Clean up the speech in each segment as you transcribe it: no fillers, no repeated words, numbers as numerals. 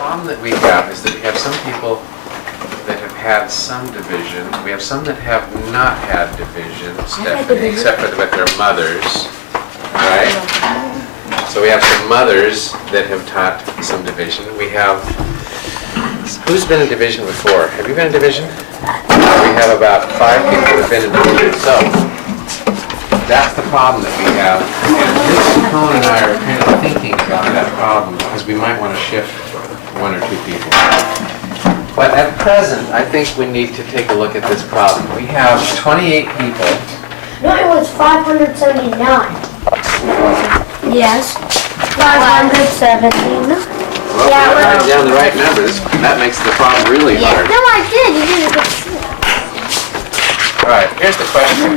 problem that we have is that we have some people that have had some division. We have some that have not had division, Stephanie, except for with their mothers, right? So we have some mothers that have taught some division. We have, who's been in division before? Have you been in division? We have about 5 people who have been in division. So that's the problem that we have. And Mrs. Cohn and I are kind of thinking about that problem because we might want to shift 1 or 2 people. But at present, I think we need to take a look at this problem. We have 28 people. No, it was 579. Yes. 579. Well, if you're not writing down the right numbers, that makes the problem really hard. No, I did. You did a good job. All right, here's the question.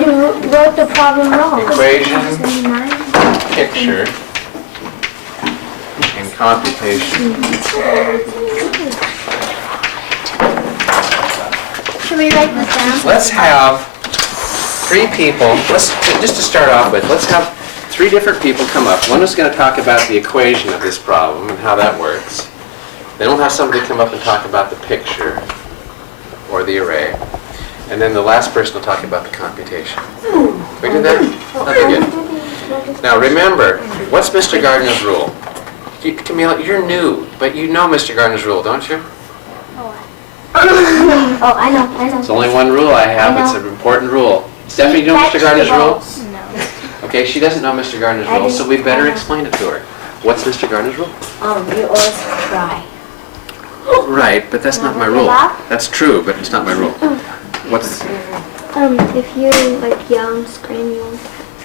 You wrote the problem wrong. Equation, picture, and computation. Should we write this down? Let's have 3 people, just to start off with, let's have 3 different people come up. One is going to talk about the equation of this problem and how that works. Then we'll have somebody come up and talk about the picture or the array. And then the last person will talk about the computation. Can we do that? That'd be good. Now remember, what's Mr. Gardner's rule? Camille, you're new, but you know Mr. Gardner's rule, don't you? Oh, I know. It's only one rule I have. It's an important rule. Stephanie, you know Mr. Gardner's rule? No. Okay, she doesn't know Mr. Gardner's rule, so we better explain it to her. What's Mr. Gardner's rule? You always try. Right, but that's not my rule. That's true, but it's not my rule. What's... If you yell and scream, you won't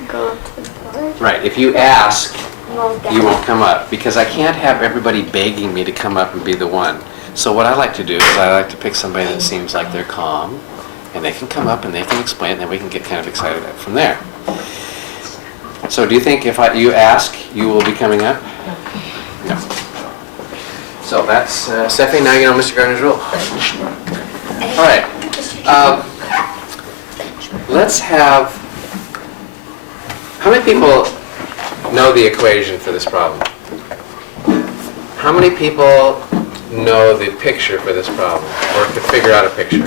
go up to the board. Right, if you ask, You you won't come up, because I can't have everybody begging me to come up and be the one. So what I like to do is I like to pick somebody that seems like they're calm, and they can come up and they can explain, and then we can get kind of excited from there. So do you think if you ask, you will be coming up? No. So that's, Stephanie, now you know Mr. Gardner's rule. All right. Let's have, how many people know the equation for this problem? How many people know the picture for this problem, or could figure out a picture?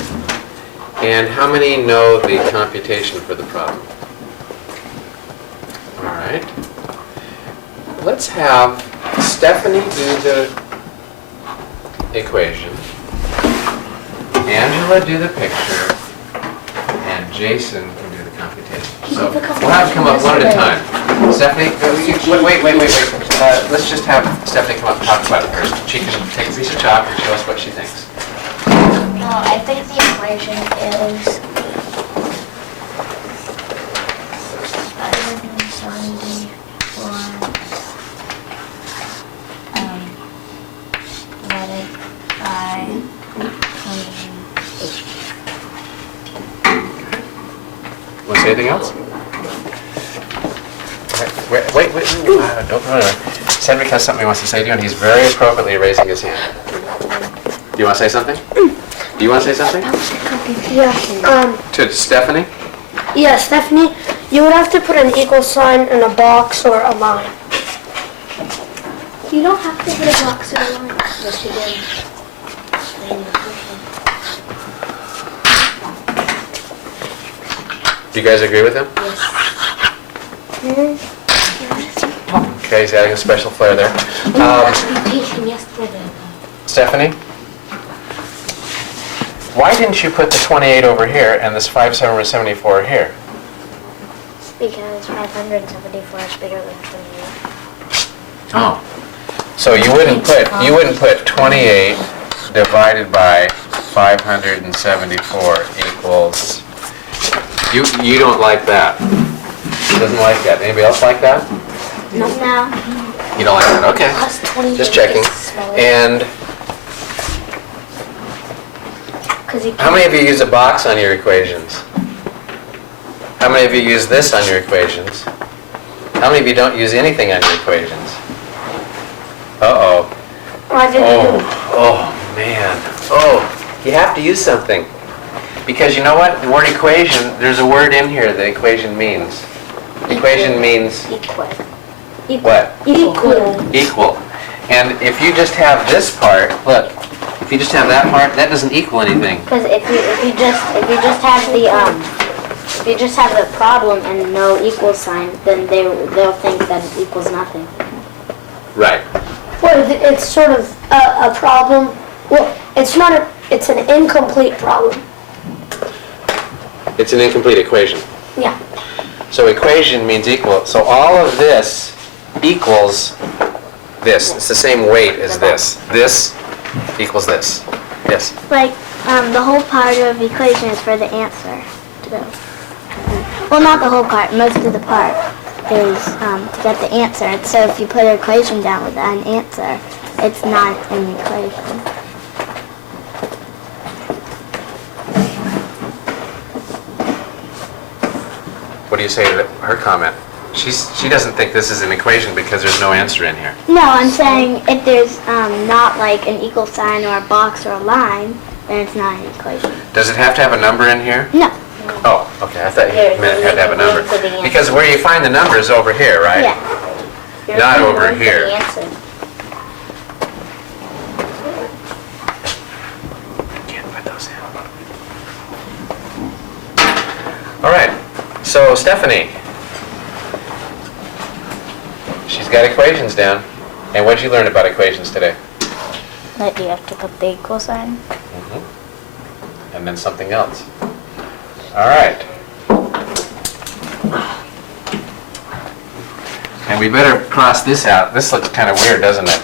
And how many know the computation for the problem? All right. Let's have Stephanie do the equation, Angela do the picture, and Jason can do the computation. So we'll have to come up one at a time. Stephanie, wait. Let's just have Stephanie come up and talk about it first. She can take a piece of chalk and show us what she thinks. I think the equation is 574 divided by 28. Want to say anything else? Wait. Don't run away. Cedric has something he wants to say to you, and he's very appropriately raising his hand. Do you want to say something? Do you want to say something? Yeah. To Stephanie? Yeah, Stephanie, you would have to put an equal sign in a box or a line. You don't have to put a box or a line. Yes, you do. Do you guys agree with him? Yes. Okay, he's adding a special flair there. Stephanie? Why didn't you put the 28 over here and this 574 here? Because 574 is bigger than 28. Oh. So you wouldn't put 28 divided by 574 equals... You don't like that. He doesn't like that. Anybody else like that? No. You don't like that? Okay. Just checking. And how many of you use a box on your equations? How many of you use this on your equations? How many of you don't use anything on your equations? Uh-oh. Oh, man. Oh, you have to use something. Because you know what? The word equation, there's a word in here that equation means. Equation means Equal. what? Equal. Equal. And if you just have this part, look, if you just have that part, that doesn't equal anything. Because if you just have the problem and no equal sign, then they'll think that it equals nothing. Right. Well, it's sort of a problem. Well, it's not a, it's an incomplete problem. It's an incomplete equation. Yeah. So equation means equal. So all of this equals this. It's the same weight as this. This equals this. Yes. Like, the whole part of equation is for the answer. Well, not the whole part. Most of the part is to get the answer. And so if you put an equation down with an answer, it's not an equation. What do you say to her comment? She doesn't think this is an equation because there's no answer in here. No, I'm saying if there's not like an equal sign or a box or a line, then it's not an equation. Does it have to have a number in here? No. Oh, okay. I thought Here, you meant it had to have a link number. to the answer. Because where you find the number is over here, right? Yeah. Here's Not the over link to here. the answer. Can't put those in. All right. So Stephanie, she's got equations down. And what did you learn about equations today? That you have to put the equal sign. And then something else. All right. And we better cross this out. This looks kind of weird, doesn't it?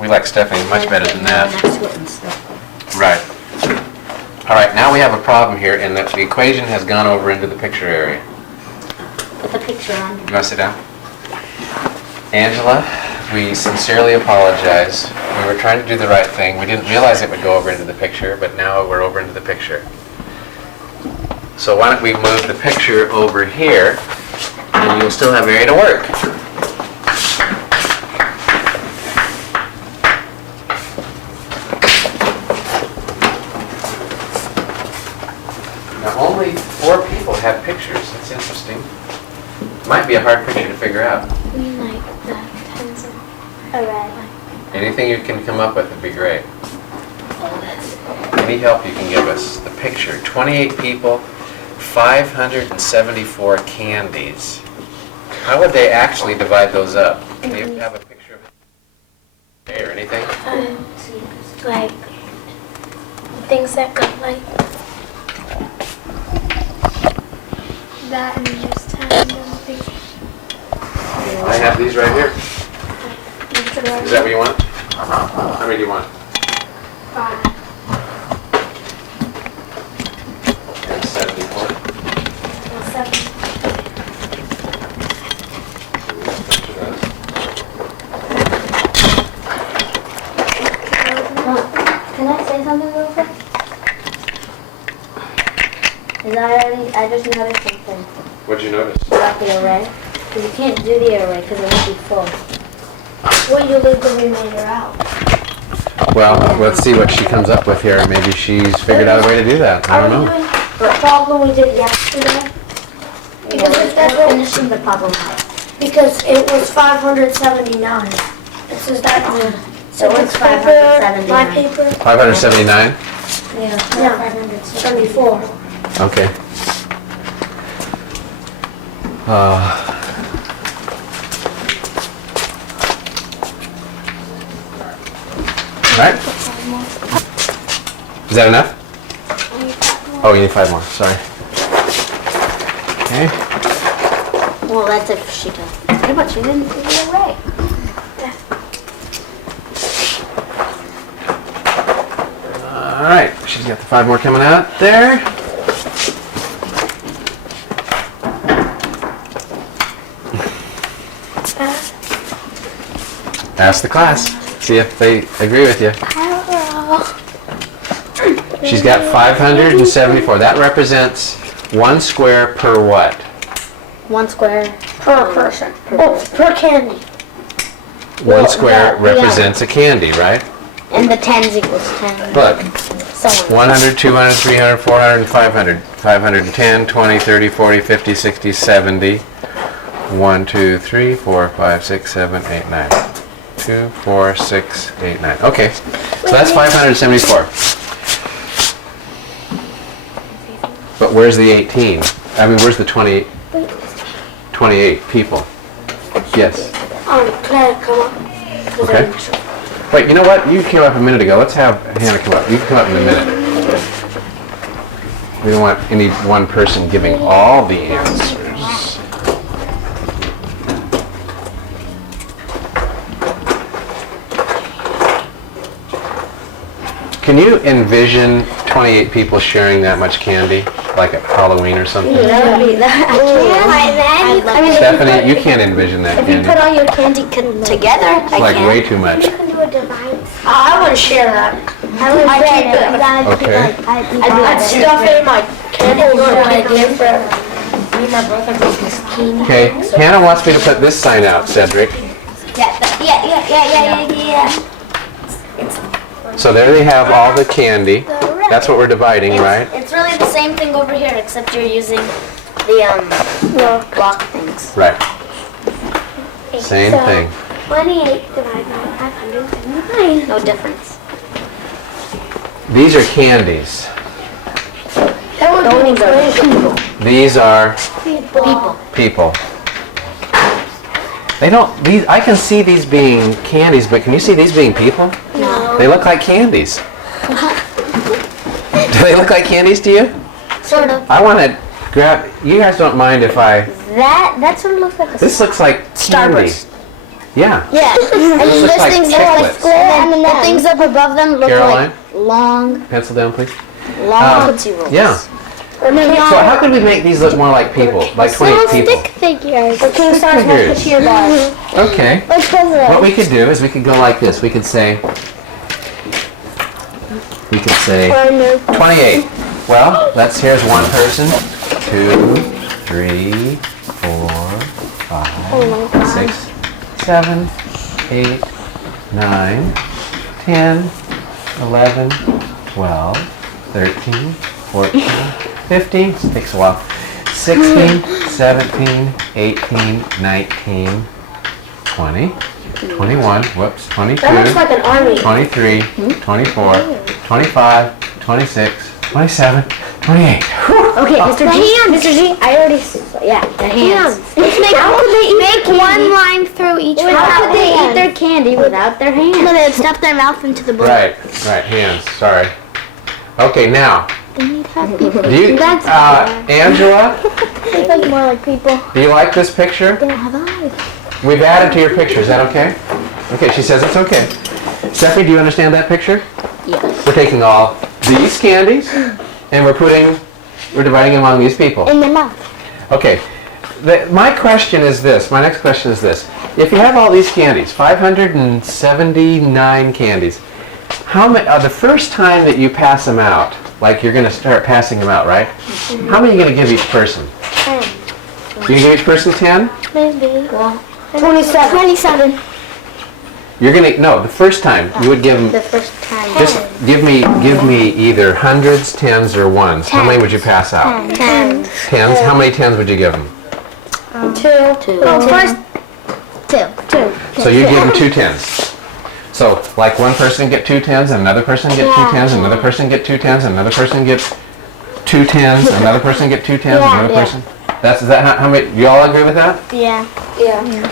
We like Stephanie much better than that. Next to it and stuff. Right. All right, now we have a problem here in that the equation has gone over into the picture area. Put the picture on. You want to sit down? Angela, we sincerely apologize. We were trying to do the right thing. We didn't realize it would go over into the picture, but now we're over into the picture. So why don't we move the picture over here, and you'll still have area to work. Now only 4 people have pictures. That's interesting. Might be a hard picture to figure out. Like the tens of a red. Anything you can come up with would be great. Any help you can give us? The picture, 28 people, 574 candies. How would they actually divide those up? Do you have a picture of it or anything? Like things that go like that and just 10 and things. I have these right here. Each of those. Is that what you want? How many do you want? 5. And 74. Well, 7. Can I say something real quick? I just noticed something What'd you notice? about the array. Because you can't do the array because it would be full. Well, you leave the remainder out. Well, let's see what she comes up with here. Maybe she's figured out a way to do that. I don't know. The problem we did yesterday, because if that's We're what, finishing the problem out. because it was 579. It says that on So what's Cedric's paper, my 579? paper. 579? Yeah, 74. Okay. Right? Is that enough? Oh, you need 5 more. Sorry. Okay. Well, that's if she does. Yeah, but she didn't do the array. All right. She's got the 5 more coming out there. Ask the class. See if they agree with you. She's got 574. That represents 1 square per what? 1 square. Per person. Oh, per candy. 1 square yeah. represents a candy, right? And the 10s equals 10. Look, So on. 100, 200, 300, 400, and 500. 510, 20, 30, 40, 50, 60, 70. 1, 2, 3, 4, 5, 6, 7, 8, 9. 2, 4, 6, 8, 9. Okay, so that's 574. But where's the 18? I mean, where's the 28 people? Yes. Can I come up? Okay. Wait, you know what? You came up a minute ago. Let's have Hannah come up. You can come up in a minute. We don't want any one person giving all the answers. Can you envision 28 people sharing that much candy, like at Halloween or something? That would be that. I mean, Stephanie, you can't envision that if you candy. put all your candy together, It's like way too much. I wouldn't share that. I'd keep it. Okay. I'd stuff it in my candy and keep it forever. Me and my brother make this candy. Okay, Hannah wants me to put this sign out, Cedric. Yeah. So there they have all the candy. That's what we're dividing, right? It's really the same thing over here, except you're using the block things. Right. Same thing. 28 divided by 579. No difference. These are candies. That would be people. These are People. people. They don't, these, I can see these being candies, but can you see these being people? No. They look like candies. Do they look like candies to you? Sort of. I want to grab, you guys don't mind if I, That sort of looks like a this looks like candy. Starburst. Yeah. Yeah. And This then looks those like things look like chiclets. square, and then the things up above them look Caroline? like long Pencil down, please. Tootsie Rolls. Yeah. So how could we make these look more like people, like 28 people? Figures. The King Stars Figures. Musketeer bars. Okay. What we could do is we could go like this. We could say 28. Well, here's one person. 2, 3, 4, 5, 6, 7, 8, 9, 10, 11, 12, 13, 14, 15, takes a while. 16, 17, 18, 19, 20, 21, whoops, 22, That looks like an army. 23, 24, 25, 26, 27, 28. Okay, Mr. G. Mr. G. I already the hands. Let's make, make one line through each one. How could they eat their candy without their hands? No, they would stuff their mouth into the bowl. Right, hands, sorry. Okay, now, They need to have people. do you, Angela, They look more like people. do you like this picture? They don't have eyes. We've added to your picture, is that okay? Okay, she says it's okay. Stephanie, do you understand that picture? Yes. We're taking all these candies and we're dividing among these people. In their mouth. Okay, my question is this, my next question is this. If you have all these candies, 579 candies, how many, the first time that you pass them out, like you're going to start passing them out, right? How many are you going to give each person? 10. You going to give each person 10? Maybe. Well, 27. 27. You're going to, no, the first time you would give them, the first time. just give me either hundreds, tens, or ones. How many would you pass out? 10. Tens? How many tens would you give them? 2. Well, first, 2. So you give them 2 tens. So, like one person get 2 tens, and another person get 2 tens, and another person get 2 tens, and another person gets 2 tens, and another person get 2 tens, and another person. Is that how many? You all agree with that? Yeah. Yeah.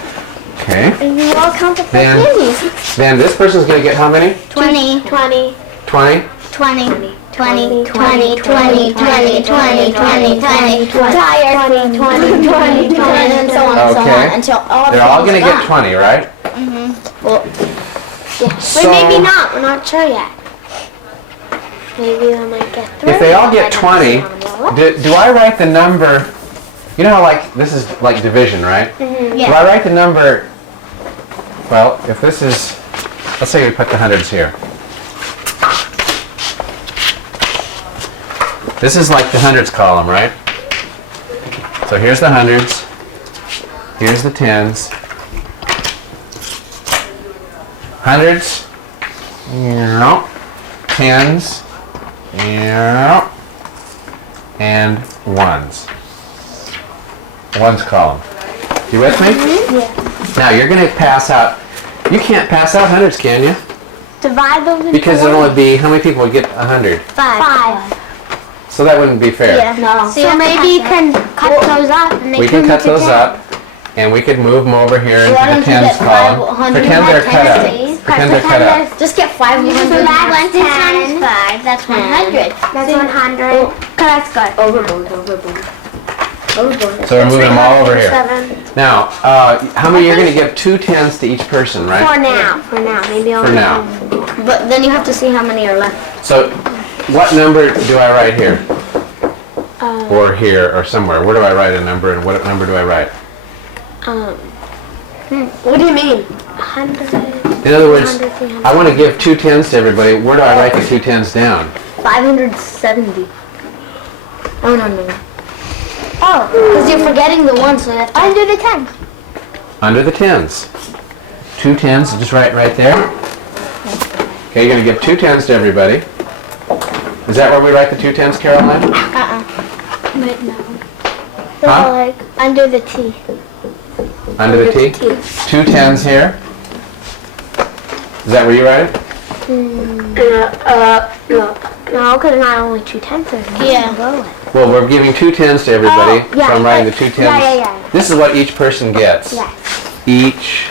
Okay. And you all count the Then- candies. Then this person's gonna get how many? 20. 20. 20. 20. 20, 20, 20, 20, 20, 20, 20, 20, tired. 20, 20, 20, 20, And so on and so Okay. on until all They're all gonna get 20, right? Well, So, But maybe not. We're not sure yet. Maybe they might get 3. if they all get 20, do I write the number? You know how like this is like division, right? Do I write the number? Well, if this is, let's say we put the hundreds here. This is like the hundreds column, right? So here's the hundreds, here's the tens, hundreds, tens, and ones. Ones column. You with me? Now you're going to pass out. You can't pass out hundreds, can you? Divide those into Because it'll only be, how many people would get 100? 5. So that wouldn't be fair. Yeah. No. So maybe you can cut those up and make We can them cut into those 10. up, and we could move them over here into Why the don't you tens get column. 500 Pretend they're cut up. tens? Pretend they're cut up. Just get 500. So that's 10. 10. 5. That's 100. That's 100. That's good. Overboard. So we're moving them all over here. 7. Now, how many you're going to give 2 tens to each person, right? For now. Maybe I'll For now. But then you have to see how many are left. So, what number do I write here? Or here, or somewhere? Where do I write a number, and what number do I write? What do you mean? 100. In other words, I want to give 2 tens to everybody. Where do I write the 2 tens down? 570. Oh, no. Oh, Because you're forgetting the one, so you have to... under the 10. Under the tens. 2 tens, just right there. Okay, you're going to give 2 tens to everybody. Is that where we write the 2 tens, Caroline? Wait, no. Huh? Like under the T. Under the T? 2 tens here. Is that where you write it? No. No, because not only 2 tenths are Yeah. below it. Well, we're giving 2 tens to everybody, Oh, yeah, so I'm writing the 2 tens. yeah. This is what each person gets. Yes. Each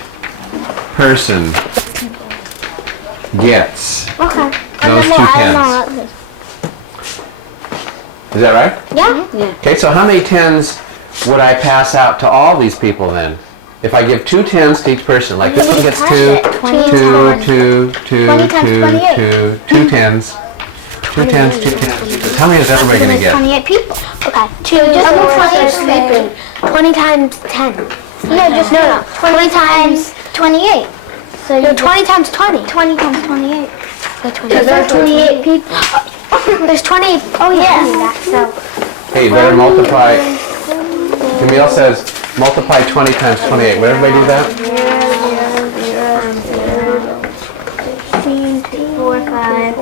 person gets Okay. those 2 tens. Is that right? Yeah. Okay, so how many tens would I pass out to all these people then? If I give 2 tens to each person, like this one gets 2, 2, 20 times 28. 2 tens. 2 tens, 2 tens. How many is everybody going to get? 28 people. Okay. Just I'm more 28 sleeping. 20 times 10. No. 20 times 28. So you 20 times 20. 20 times 28. Because there are 28 people. There's 20. Oh yeah. So Hey, you better multiply. Camille says multiply 20 times 28. Would everybody do that? 4, 5.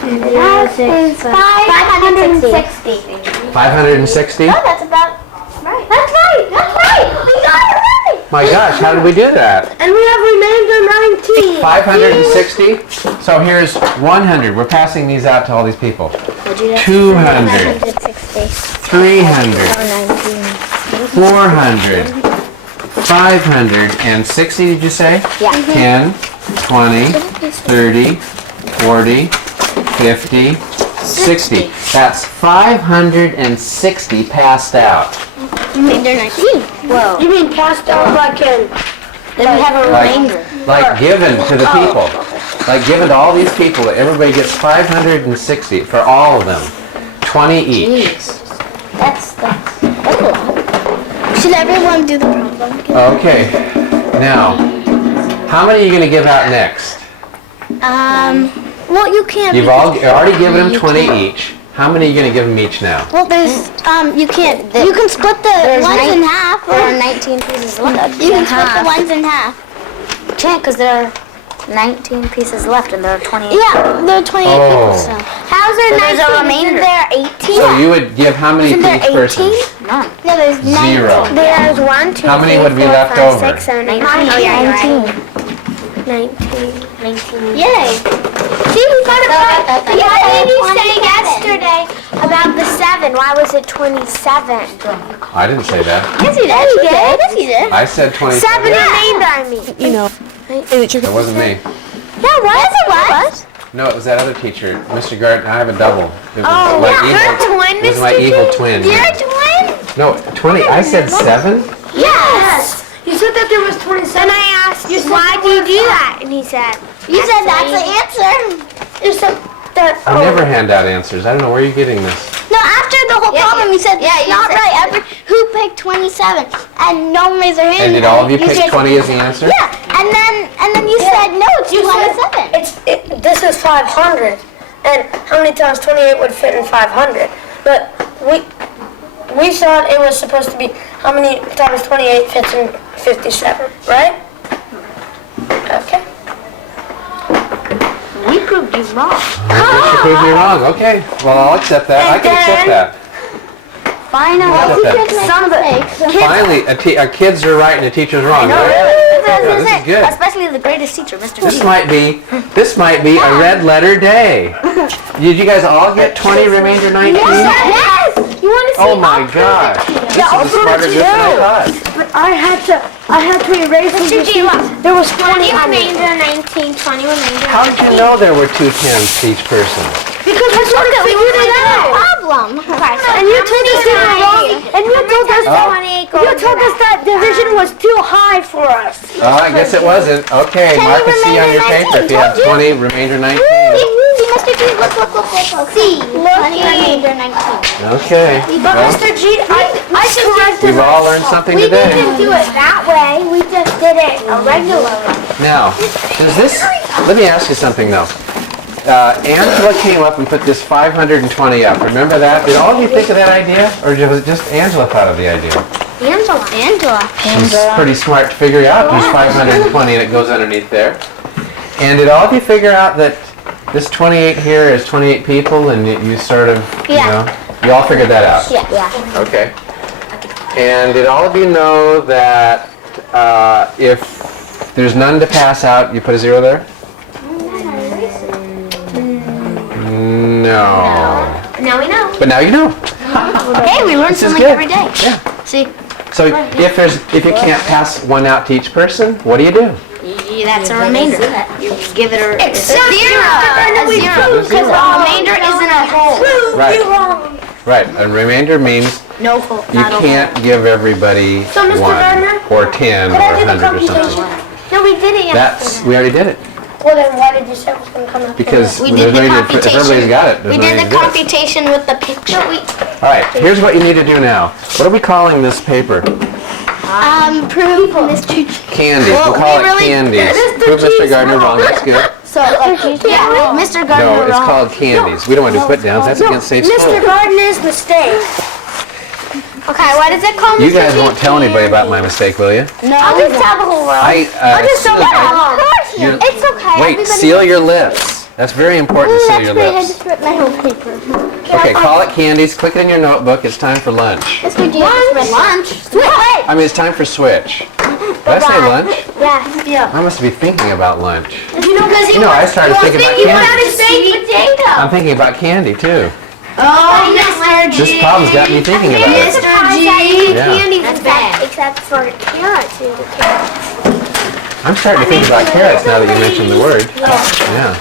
That is 560. 560? Oh, that's about right. That's right. We got it right. My gosh, how did we do that? And we have remainder 19. 560? So here's 100. We're passing these out to all these people. 200, 560. 300, 400, 560, did you say? Yeah. 10, 20, 30, 40, 50, 60. That's 560 passed out. They're 19. Whoa. You mean passed out like in? Then we have a remainder. Like given to the people. Like given to all these people, that everybody gets 560 for all of them. 20 each. That's a lot. Should everyone do the problem again? Okay. Now, how many are you going to give out next? Well, you can't. You've already given them 20 each. How many are you going to give them each now? Well, there's, you can't. You can split the ones in half. There are 19 pieces left. You can split the ones in half. Can't, because there are 19 pieces left and there are 28. Yeah, there are 28 people. Oh. So how's there So there's 19? a remainder. Isn't there 18? So you would give how many Isn't to there each person? 18? None. No, there's 19. Zero. There's 1, 2, How many 3, would be 4, left 5, over? 6, 7, 8, 9. Oh, yeah, you're right. 19. Yay. See, we got it right. Why did you say yesterday about the 7? Why was it 27? I didn't say that. Yes, you did. Yes, you did. I said 27. 7 remainder, I mean. You know. That wasn't me. Yeah, what? No, it was that other teacher, Mr. Gart. I have a double. It was Oh, my yeah. You're a evil, twin, it was my Mr. evil G? twin. You're a twin? No, 20. I said 7? Yes. You said that there was 27. Then I asked, why do you do that? And he said, you said that's the answer. You said that. I never hand out answers. I don't know where you're getting this. No, after the whole problem, you said, it's you not said- right. Who picked 27? And no one raised their hand. And did all of you pick said- 20 as the answer? Yeah, and then you said, no, it's 27. This is 500, and how many times 28 would fit in 500? But we thought it was supposed to be how many times 28 fits in 57, right? Okay. We proved you wrong. I guess you proved me wrong. Okay. Well, I'll accept that. I can accept that. Finally, Look at teachers make mistakes. Finally, our kids are right and the teacher's wrong, right? Yeah, this is good. Especially the greatest teacher, Mr. This G. might be a red letter day. Did you guys all get 20 remainder 19? Yes! You want to see? Oh my gosh. This is a smarter group than I thought. But I had to erase them. Mr. G, look. There was 20 20 on it. remainder, 19, 20 remainder. How did you know there were 2 tens to each person? Because we sort of figured it out. Problem. And you told us they were wrong. And you told us that division was too high for us. Oh, I guess it wasn't. Okay, mark a C on your paper if you have 20 remainder 19. Mr. G, look. C. 20 remainder 19. Okay. But Well, Mr. G, I should correct we've all learned something We today. didn't do it that way. We just did it a regular way. Now, let me ask you something though. Angela came up and put this 520 up. Remember that? Did all of you think of that idea? Or was it just Angela thought of the idea? Angela. She's pretty smart to figure out there's 520 and it goes underneath there. And did all of you figure out that this 28 here is 28 people and you sort of, Yeah. you all figured that out? Yeah. Okay. And did all of you know that if there's none to pass out, you put a 0 there? No. Now we know. But now you know. Hey, we learn This is something good. every day. Yeah. See, So if you can't pass one out to each person, what do you do? that's a remainder. You give it a zero. A Because zero. a remainder isn't a whole. Right. Right. A remainder means No whole. you Not a can't give everybody So, Mr. 1 Werner, or 10 or could I do the 100 or computation? something. No, we did it. We already did it. Well, then why did you say it was going to come up? Because We did the if everybody's got it, there's We no did need the to do it. computation with the picture. All right, here's what you need to do now. What are we calling this paper? Prove Mr. G. Candies. Well, We'll call we it really- candies. Mr. Prove Mr. G's Gardner wrong. wrong. That's good. So, yeah, Mr. Gardner No, it's wrong. called candies. We don't want to do put downs. That's against safe Mr. school. Gardner's mistake. Okay, what is it called? You guys won't tell anybody about my mistake, will you? No, I'll just tell the whole world. I'll just tell Of course, You- it's okay. Wait, seal your lips. That's very important to seal That's your great. I lips. just ripped my whole paper. Okay, call it candies. Click it in your notebook. It's time for lunch. Mr. G just ripped lunch. What? I mean, it's time for switch. Did I say lunch? Yeah. I must be thinking about lunch. Because You know, I started thinking about candy. baked potato. I'm thinking about candy too. Oh, Mr. G. This problem's got me thinking about it. Mr. G. Yeah. Candy. That's bad. Except for carrots. I'm starting to think about carrots now that you mentioned the word. Yeah.